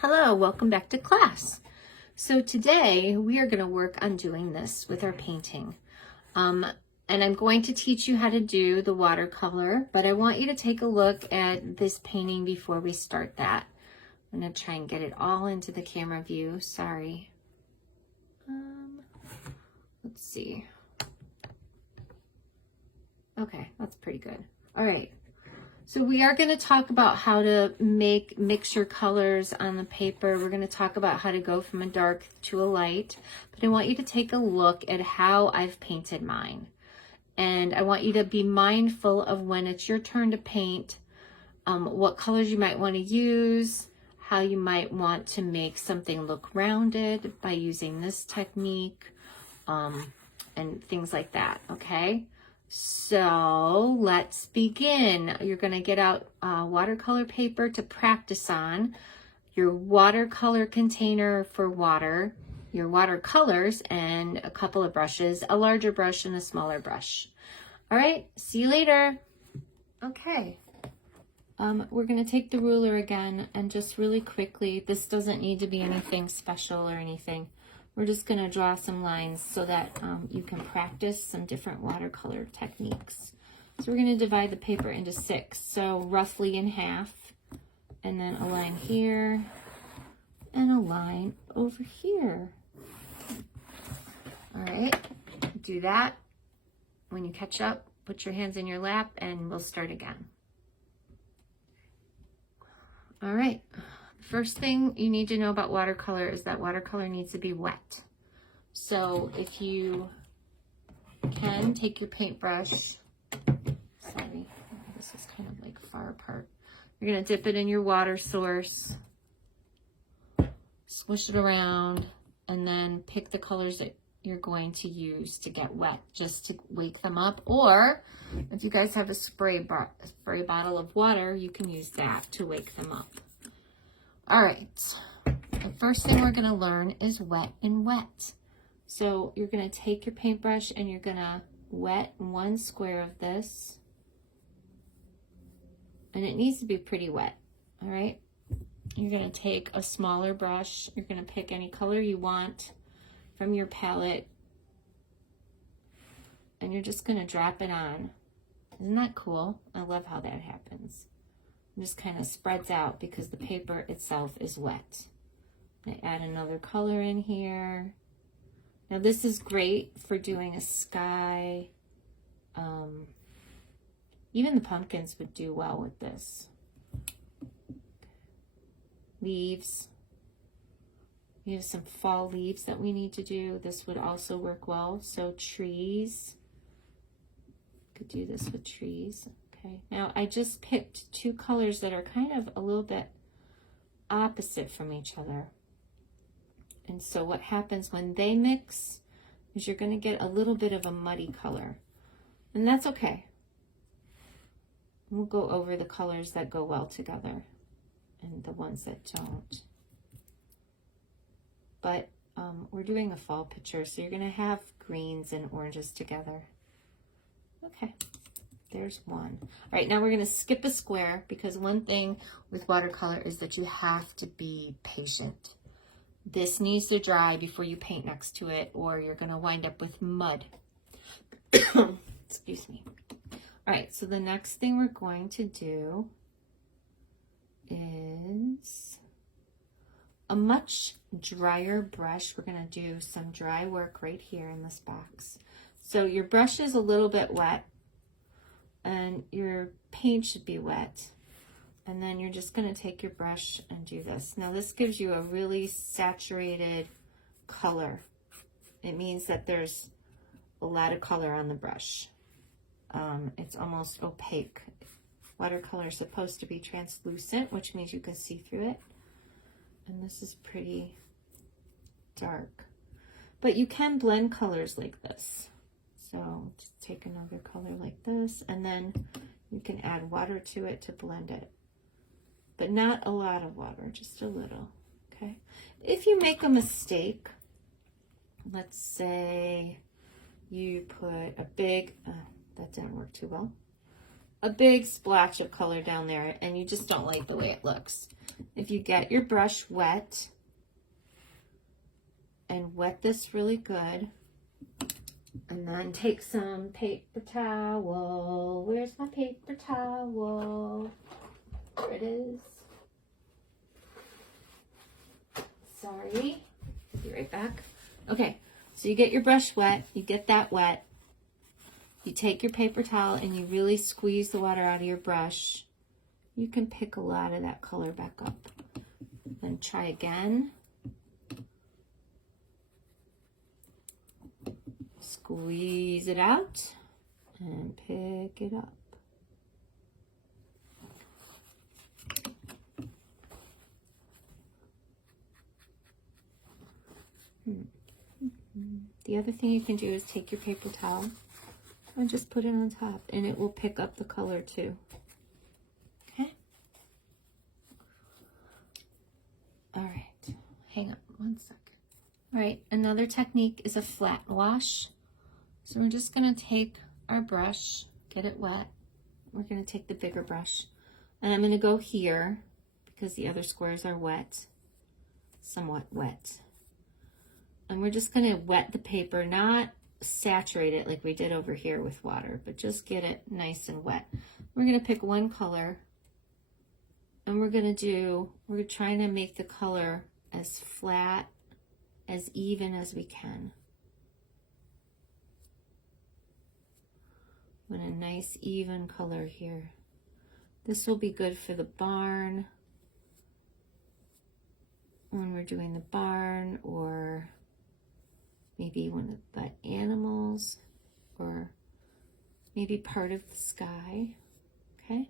Hello, welcome back to class. So today we are going to work on doing this with our painting. And I'm going to teach you how to do the watercolor, but I want you to take a look at this painting before we start that. I'm going to try and get it all into the camera view. Sorry. Let's see. Okay, that's pretty good. All right. So we are going to talk about how to mix your colors on the paper. We're going to talk about how to go from a dark to a light. But I want you to take a look at how I've painted mine. And I want you to be mindful of when it's your turn to paint, what colors you might want to use, how you might want to make something look rounded by using this technique, and things like that, okay? So let's begin. You're going to get out watercolor paper to practice on, your watercolor container for water, your watercolors, and a couple of brushes, a larger brush and a smaller brush. All right, see you later. Okay, we're going to take the ruler again and just really quickly, this doesn't need to be anything special or anything. We're just going to draw some lines so that you can practice some different watercolor techniques. So we're going to divide the paper into 6, so roughly in half, and then a line here and a line over here. All right, do that. When you catch up, put your hands in your lap and we'll start again. All right. First thing you need to know about watercolor is that watercolor needs to be wet. So if you can, take your paintbrush. Sorry, this is kind of like far apart. You're going to dip it in your water source, swish it around, and then pick the colors that you're going to use to get wet, just to wake them up. Or if you guys have a spray bottle of water, you can use that to wake them up. All right, the first thing we're going to learn is wet and wet. So you're going to take your paintbrush and you're going to wet one square of this. And it needs to be pretty wet, all right? You're going to take a smaller brush. You're going to pick any color you want from your palette. And you're just going to drop it on. Isn't that cool? I love how that happens. It just kind of spreads out because the paper itself is wet. I add another color in here. Now this is great for doing a sky. Even the pumpkins would do well with this. Leaves. We have some fall leaves that we need to do. This would also work well. So trees. Could do this with trees. Okay, now I just picked 2 colors that are kind of a little bit opposite from each other. And so what happens when they mix is you're going to get a little bit of a muddy color. And that's okay. We'll go over the colors that go well together and the ones that don't. But we're doing a fall picture, so you're going to have greens and oranges together. Okay. There's one. All right, now we're going to skip a square because one thing with watercolor is that you have to be patient. This needs to dry before you paint next to it or you're going to wind up with mud. Excuse me. All right, so the next thing we're going to do is a much drier brush. We're going to do some dry work right here in this box. So your brush is a little bit wet. And your paint should be wet. And then you're just going to take your brush and do this. Now this gives you a really saturated color. It means that there's a lot of color on the brush. It's almost opaque. Watercolor is supposed to be translucent, which means you can see through it. And this is pretty dark. But you can blend colors like this. So just take another color like this, and then you can add water to it to blend it. But not a lot of water, just a little, okay? If you make a mistake, let's say you put a big, that didn't work too well, a big splotch of color down there and you just don't like the way it looks. if you get your brush wet and wet this really good, and then take some paper towel. Where's my paper towel? There it is. Sorry. Be right back. Okay, so you get your brush wet, you get that wet. You take your paper towel and you really squeeze the water out of your brush. You can pick a lot of that color back up. Then try again. Squeeze it out and pick it up. The other thing you can do is take your paper towel and just put it on top, and it will pick up the color too. Okay? All right, hang on 1 second. All right, another technique is a flat wash. So we're just gonna take our brush, get it wet. We're gonna take the bigger brush, and I'm gonna go here because the other squares are wet, somewhat wet. And we're just gonna wet the paper, not saturate it like we did over here with water, but just get it nice and wet. We're gonna pick one color, and we're trying to make the color as flat, as even as we can. Want a nice even color here. This will be good for the barn, when we're doing the barn, or maybe one of the animals, or maybe part of the sky. Okay?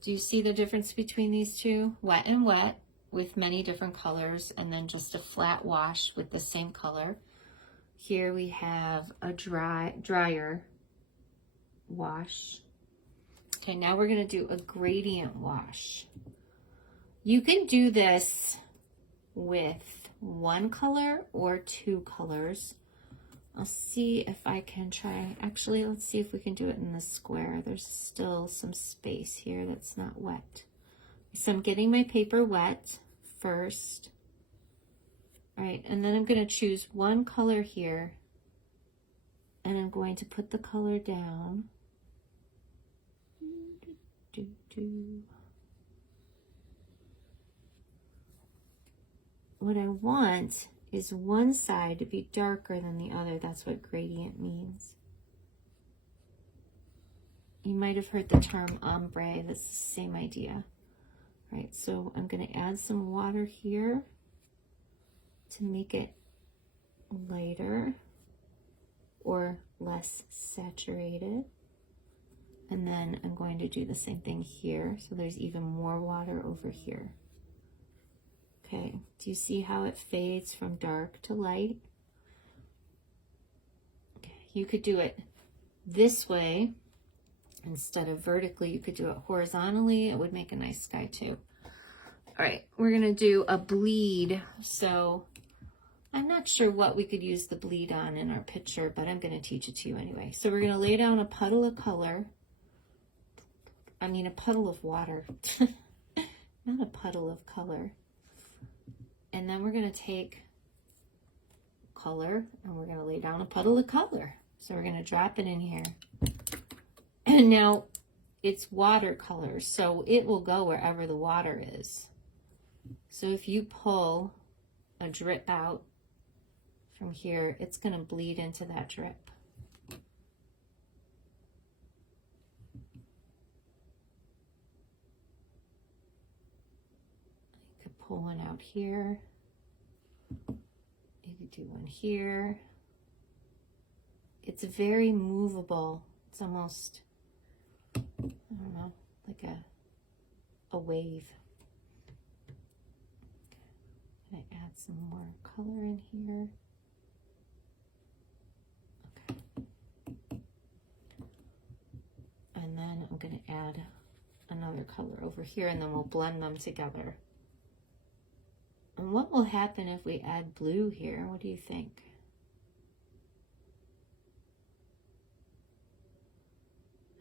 Do you see the difference between these two? Wet and wet with many different colors, and then just a flat wash with the same color. Here we have a drier wash. Okay, now we're gonna do a gradient wash. You can do this with one color or two colors. I'll see if I can try. Actually, let's see if we can do it in the square. There's still some space here that's not wet. So I'm getting my paper wet first. All right, and then I'm going to choose one color here, and I'm going to put the color down. What I want is one side to be darker than the other. That's what gradient means. You might have heard the term ombre. That's the same idea. All right, so I'm going to add some water here to make it lighter or less saturated. And then I'm going to do the same thing here. So there's even more water over here. Okay, do you see how it fades from dark to light? Okay, you could do it this way instead of vertically. You could do it horizontally. It would make a nice sky too. All right, we're gonna do a bleed. So I'm not sure what we could use the bleed on in our picture, but I'm gonna teach it to you anyway. So we're gonna lay down a puddle of color. I mean, a puddle of water, not a puddle of color. And then we're going to take color and we're going to lay down a puddle of color. So we're going to drop it in here. And now it's watercolor, so it will go wherever the water is. So if you pull a drip out from here, it's going to bleed into that drip. Pull one out here. You could do one here. It's very movable. It's almost, I don't know, like a wave. Okay. I'm gonna add some more color in here. Okay. And then I'm gonna add another color over here, and then we'll blend them together. And what will happen if we add blue here? What do you think?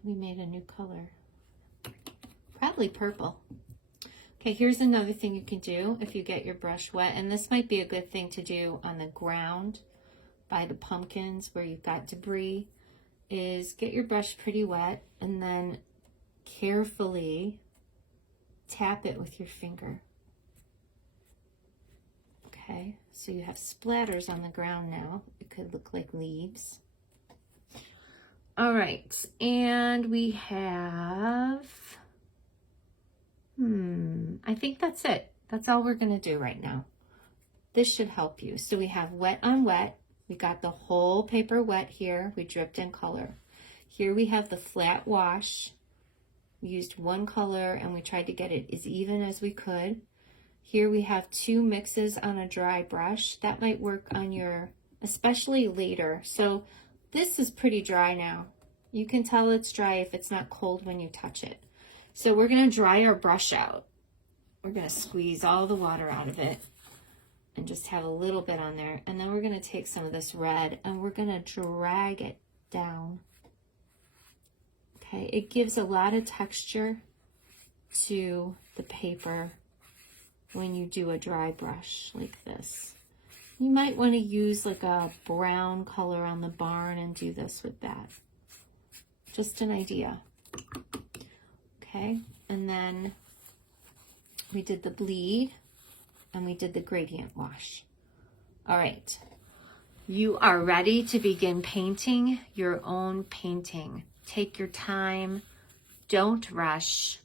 We made a new color. Probably probably purple. Okay, here's another thing you can do if you get your brush wet, and this might be a good thing to do on the ground by the pumpkins where you've got debris, is get your brush pretty wet and then carefully tap it with your finger. Okay, so you have splatters on the ground now. It could look like leaves. All right, and we have, I think that's it. That's all we're gonna do right now. This should help you. So we have wet on wet. We got the whole paper wet here. We dripped in color. Here we have the flat wash. We used one color and we tried to get it as even as we could. Here we have 2 mixes on a dry brush. That might work on your, especially later. So this is pretty dry now. You can tell it's dry if it's not cold when you touch it. So we're gonna dry our brush out. We're gonna squeeze all the water out of it and just have a little bit on there. And then we're gonna take some of this red and we're gonna drag it down. Okay, it gives a lot of texture to the paper when you do a dry brush like this. You might want to use like a brown color on the barn and do this with that. Just an idea. Okay, and then we did the bleed and we did the gradient wash. All right, you are ready to begin painting your own painting. Take your time, don't rush.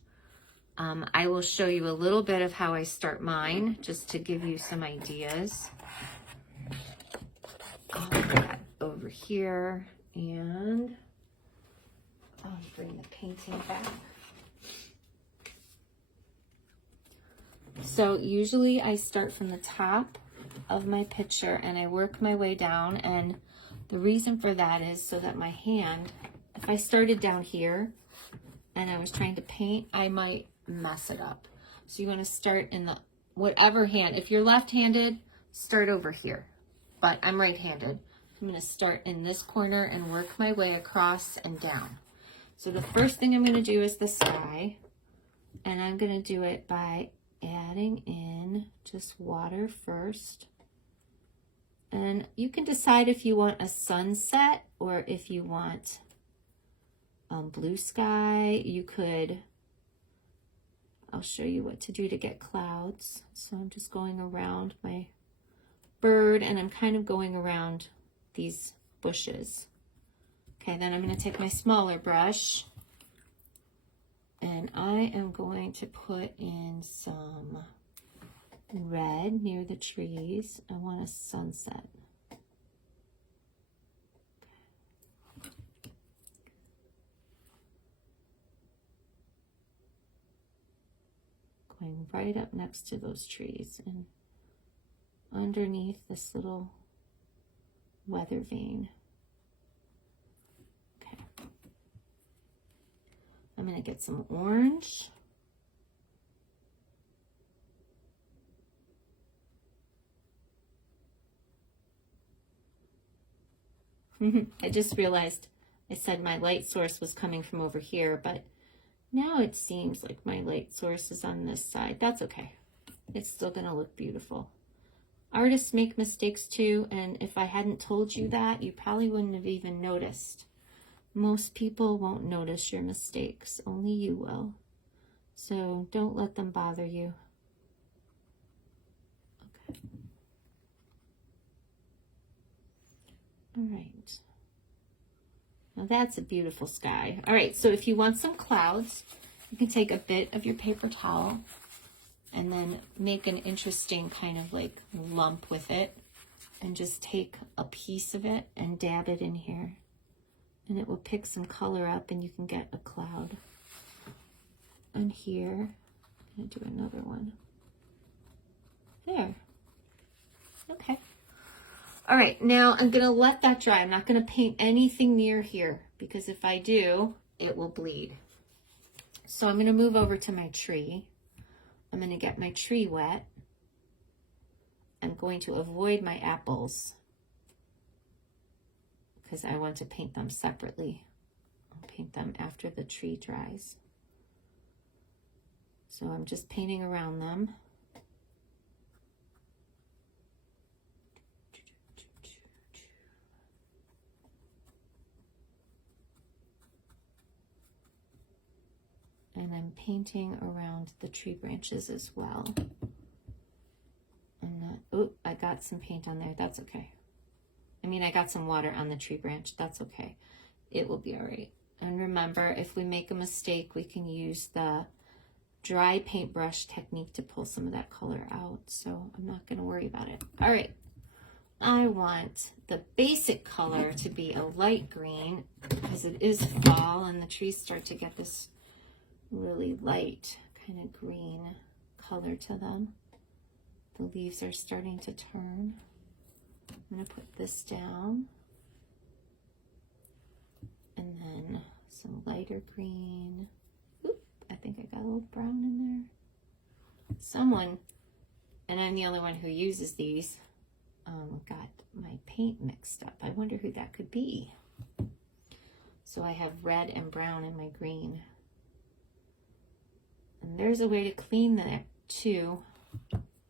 I will show you a little bit of how I start mine, just to give you some ideas. I'll put that over here, and I'll bring the painting back. So usually I start from the top of my picture and I work my way down, and the reason for that is so that my hand, if I started down here and I was trying to paint, I might mess it up. So you want to start in the whatever hand. If you're left-handed, start over here, but I'm right-handed. I'm going to start in this corner and work my way across and down. So the first thing I'm going to do is the sky, and I'm going to do it by adding in just water first. And you can decide if you want a sunset or if you want blue sky. You could, I'll show you what to do to get clouds. So I'm just going around my bird and I'm kind of going around these bushes. Okay, then I'm going to take my smaller brush and I am going to put in some red near the trees. I want a sunset. Going right up next to those trees and underneath this little weather vane. Okay. I'm going to get some orange. I just realized I said my light source was coming from over here, but now it seems like my light source is on this side. That's okay. It's still going to look beautiful. Artists make mistakes too, and if I hadn't told you that, you probably wouldn't have even noticed. Most people won't notice your mistakes. Only you will. So don't let them bother you. Okay. All right. Now that's a beautiful sky. All right, so if you want some clouds, you can take a bit of your paper towel and then make an interesting kind of like lump with it and just take a piece of it and dab it in here. And it will pick some color up and you can get a cloud. And here, I'm gonna do another one. There. Okay. All right, now I'm gonna let that dry. I'm not gonna paint anything near here because if I do, it will bleed. So I'm gonna move over to my tree. I'm gonna get my tree wet. I'm going to avoid my apples because I want to paint them separately. I'll paint them after the tree dries. So I'm just painting around them. And I'm painting around the tree branches as well. I'm not, oh, I got some paint on there. That's okay. I mean, I got some water on the tree branch. That's okay. It will be all right. And remember, if we make a mistake, we can use the dry paintbrush technique to pull some of that color out. So I'm not going to worry about it. All right. I want the basic color to be a light green because it is fall and the trees start to get this really light kind of green color to them. The leaves are starting to turn. I'm going to put this down. And then some lighter green. Oop, I think I got a little brown in there. Someone, and I'm the only one who uses these, got my paint mixed up. I wonder who that could be. So I have red and brown in my green. And there's a way to clean that too.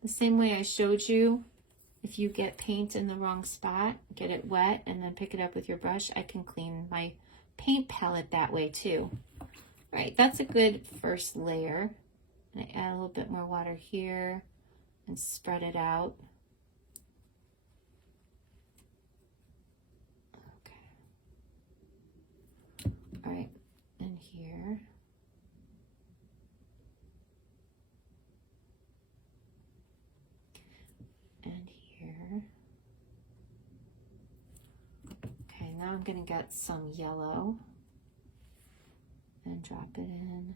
The same way I showed you, if you get paint in the wrong spot, get it wet and then pick it up with your brush, I can clean my paint palette that way too. All right, that's a good first layer. And I add a little bit more water here and spread it out. Okay. All right, and here. And here. Okay, now I'm going to get some yellow and drop it in.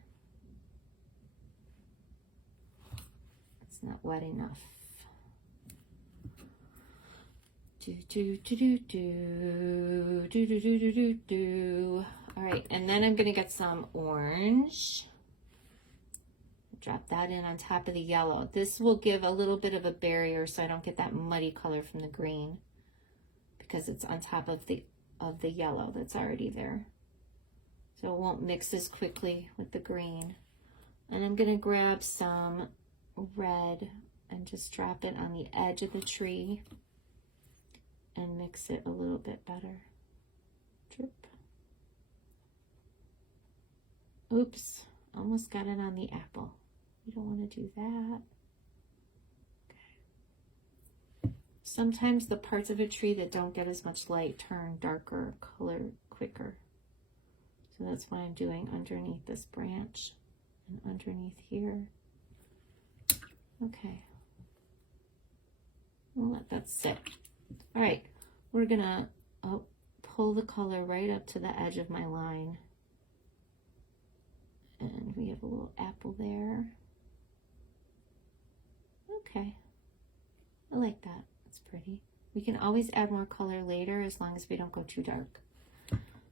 It's not wet enough. All right, and then I'm going to get some orange. Drop that in on top of the yellow. This will give a little bit of a barrier so I don't get that muddy color from the green because it's on top of the yellow that's already there. So it won't mix as quickly with the green. And I'm going to grab some red and just drop it on the edge of the tree and mix it a little bit better. Drip. Oops, almost got it on the apple. You don't want to do that. Okay. Sometimes the parts of a tree that don't get as much light turn darker color quicker. So that's what I'm doing underneath this branch and underneath here. Okay. We'll let that sit. All right, we're gonna pull the color right up to the edge of my line. And we have a little apple there. Okay, I like that. It's pretty. We can always add more color later as long as we don't go too dark.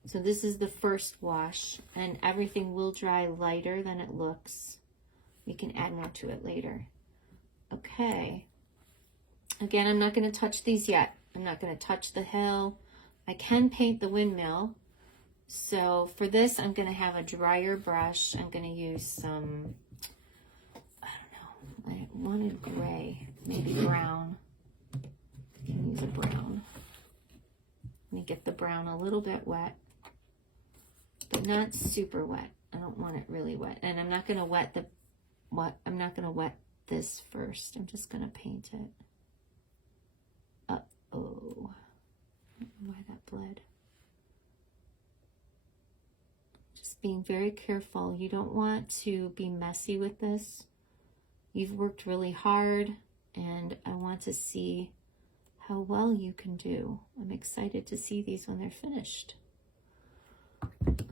So this is the first wash, and everything will dry lighter than it looks. We can add more to it later. Okay. Again, I'm not going to touch these yet. I'm not going to touch the hill. I can paint the windmill. So for this, I'm going to have a drier brush. I'm going to use some, I don't know, I wanted gray, maybe brown. I can use a brown. Let me get the brown a little bit wet, but not super wet. I don't want it really wet. And I'm not going to wet I'm not going to wet this first. I'm just going to paint it. Uh-oh. I don't know why that bled. Just being very careful. You don't want to be messy with this. You've worked really hard, and I want to see how well you can do. I'm excited to see these when they're finished.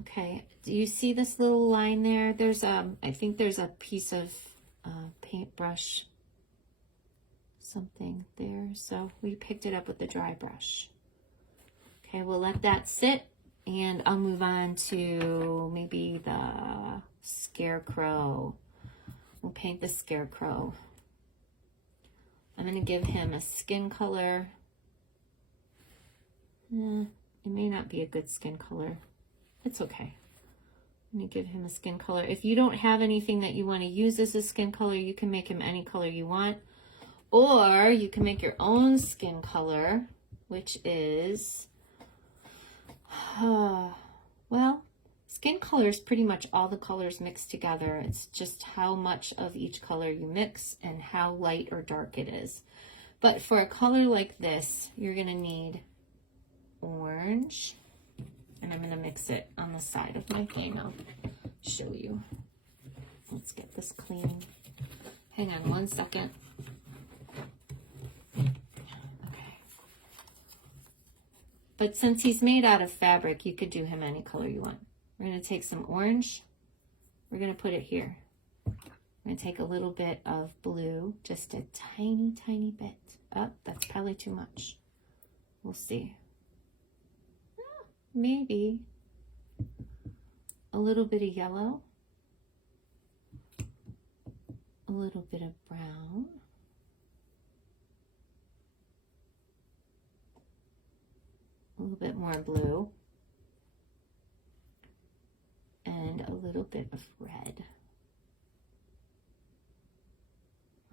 Okay, do you see this little line there? There's I think there's a piece of paintbrush something there. So we picked it up with the dry brush. Okay, we'll let that sit, and I'll move on to maybe the scarecrow. We'll paint the scarecrow. I'm going to give him a skin color. It may not be a good skin color. It's okay. I'm gonna give him a skin color. If you don't have anything that you want to use as a skin color, you can make him any color you want. Or you can make your own skin color, which is, well, skin color is pretty much all the colors mixed together. It's just how much of each color you mix and how light or dark it is. But for a color like this, you're gonna need orange, and I'm gonna mix it on the side of my thing. I'll show you. Let's get this clean. Hang on one second. Okay. But since he's made out of fabric, you could do him any color you want. We're gonna take some orange. We're gonna put it here. I'm gonna take a little bit of blue, just a tiny, tiny bit. Oh, that's probably too much. We'll see. Maybe a little bit of yellow, a little bit of brown, a little bit more blue, and a little bit of red.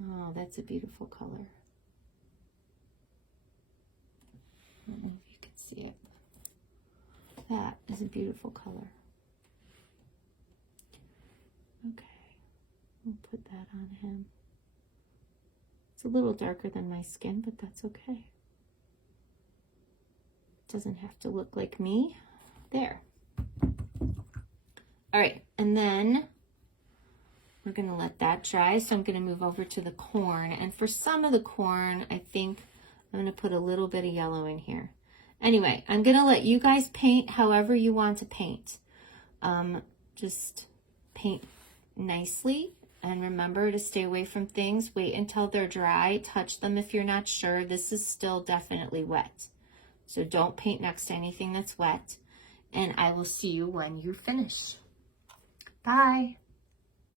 Oh, that's a beautiful color. I don't know if you can see it. That is a beautiful color. Okay, we'll put that on him. It's a little darker than my skin, but that's okay. Doesn't have to look like me. There. All right, and then we're gonna let that dry. So I'm gonna move over to the corn. And for some of the corn, I think I'm gonna put a little bit of yellow in here. Anyway, I'm gonna let you guys paint however you want to paint. Just paint nicely, and remember to stay away from things. Wait until they're dry. Touch them if you're not sure. This is still definitely wet. So don't paint next to anything that's wet. And I will see you when you finish. Bye.